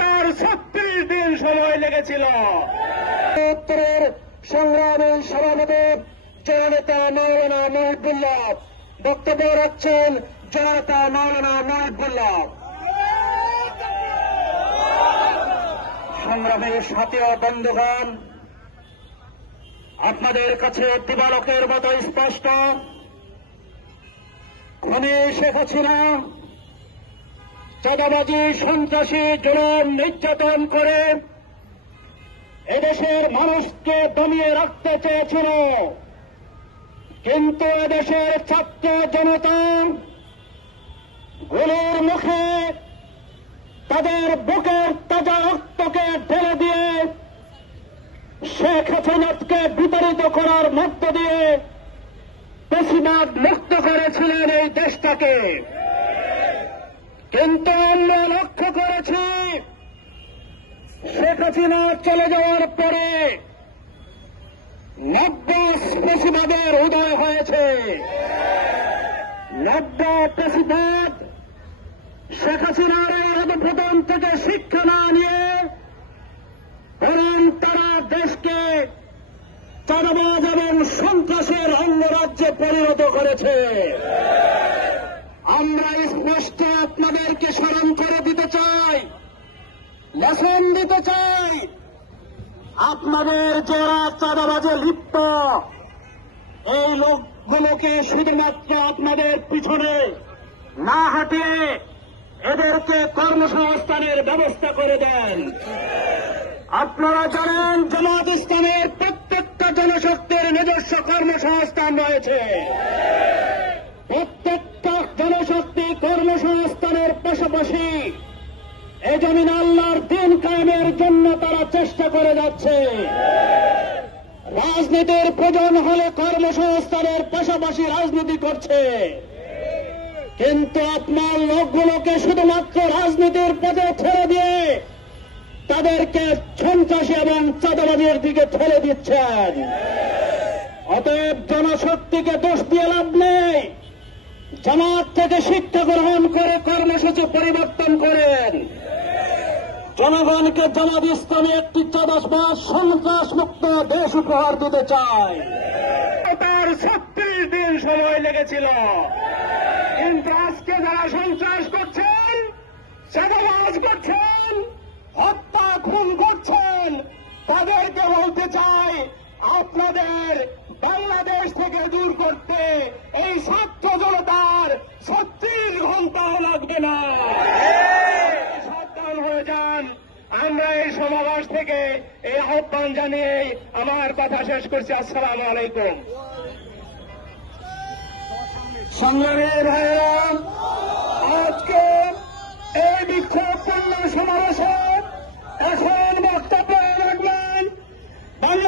তার 36 দিন সময় লেগেছিল। উত্তরের সংগ্রামী সভাপতি জননেতা মাওলানা মহিবুল্লাহ বক্তব্য রাখছেন। জননেতা মাওলানা মহিবুল্লাহ। সংগ্রামী সাথী ও বন্ধুগণ, আপনাদের কাছে দিবালোকের মতো স্পষ্ট, খুনি শেখ হাসিনা চাঁদাবাজি, সন্ত্রাসী, জুলুম, নির্যাতন করে এদেশের মানুষকে দমিয়ে রাখতে চেয়েছিল, কিন্তু এদেশের ছাত্র জনতা গুলির মুখে তাদের বুকের তাজা রক্তকে ঢেলে দিয়ে শেখ হাসিনাকে বিতাড়িত করার মধ্য দিয়ে বেশিরভাগ মুক্ত করেছিলেন এই দেশটাকে। কিন্তু আমরা লক্ষ্য করেছি শেখ হাসিনা চলে যাওয়ার পরে নব্য পেশিবাদের উদয় হয়েছে। নব্য পেশিবাদ শেখ হাসিনার এই অধঃপতন থেকে শিক্ষা না নিয়ে বরং তারা দেশকে চাঁদাবাজ এবং সন্ত্রাসের অঙ্গরাজ্যে পরিণত করেছে। আমরা স্পষ্ট আপনাদেরকে স্মরণ করে দিতে চাই, লেসন দিতে চাই। আপনাদের যারা চাঁদাবাজে লিপ্ত এই লোকগুলোকে শুধুমাত্র আপনাদের পিছনে না হাঁটিয়ে এদেরকে কর্মসংস্থানের ব্যবস্থা করে দেন। আপনারা জানেন জামাত ইসলামের প্রত্যেকটা জনশক্তির নিজস্ব কর্মসংস্থান রয়েছে। প্রত্যেকটা জনশক্তি কর্মসংস্থানের পাশাপাশি এ জমিন আল্লাহর দিন কায়েমের জন্য তারা চেষ্টা করে যাচ্ছে। রাজনীতির প্রয়োজন হলে কর্মসংস্থানের পাশাপাশি রাজনীতি করছে, কিন্তু আপনার লোকগুলোকে শুধুমাত্র রাজনীতির পথে ছেড়ে দিয়ে তাদেরকে সন্ত্রাসী এবং চাঁদাবাজের দিকে ঠেলে দিচ্ছেন। অতএব জনশক্তিকে দোষ দিয়ে লাভ নেই। জামাত থেকে শিক্ষা গ্রহণ করে কর্মসূচি পরিবর্তন করেন। জনগণকে জামাত ইসলামী একটি চাঁদাবাজ সন্ত্রাস মুক্ত দেশ উপহার দিতে চায়। তার 36 দিন সময় লেগেছিল, কিন্তু আজকে যারা সন্ত্রাস করছেন, চাঁদাবাজ করছেন, হত্যা খুন করছেন, তাদেরকে বলতে চাই আপনাদের বাংলাদেশ থেকে দূর করতে এই ছাত্র জনতার 36 ঘন্টাও লাগবে না। সাবধান হয়ে যান। আমরা এই সমাবেশ থেকে এই আহ্বান জানিয়ে আমার কথা শেষ করছি। আসসালামু আলাইকুম। সংগ্রামী ভাইয়েরা, আজকে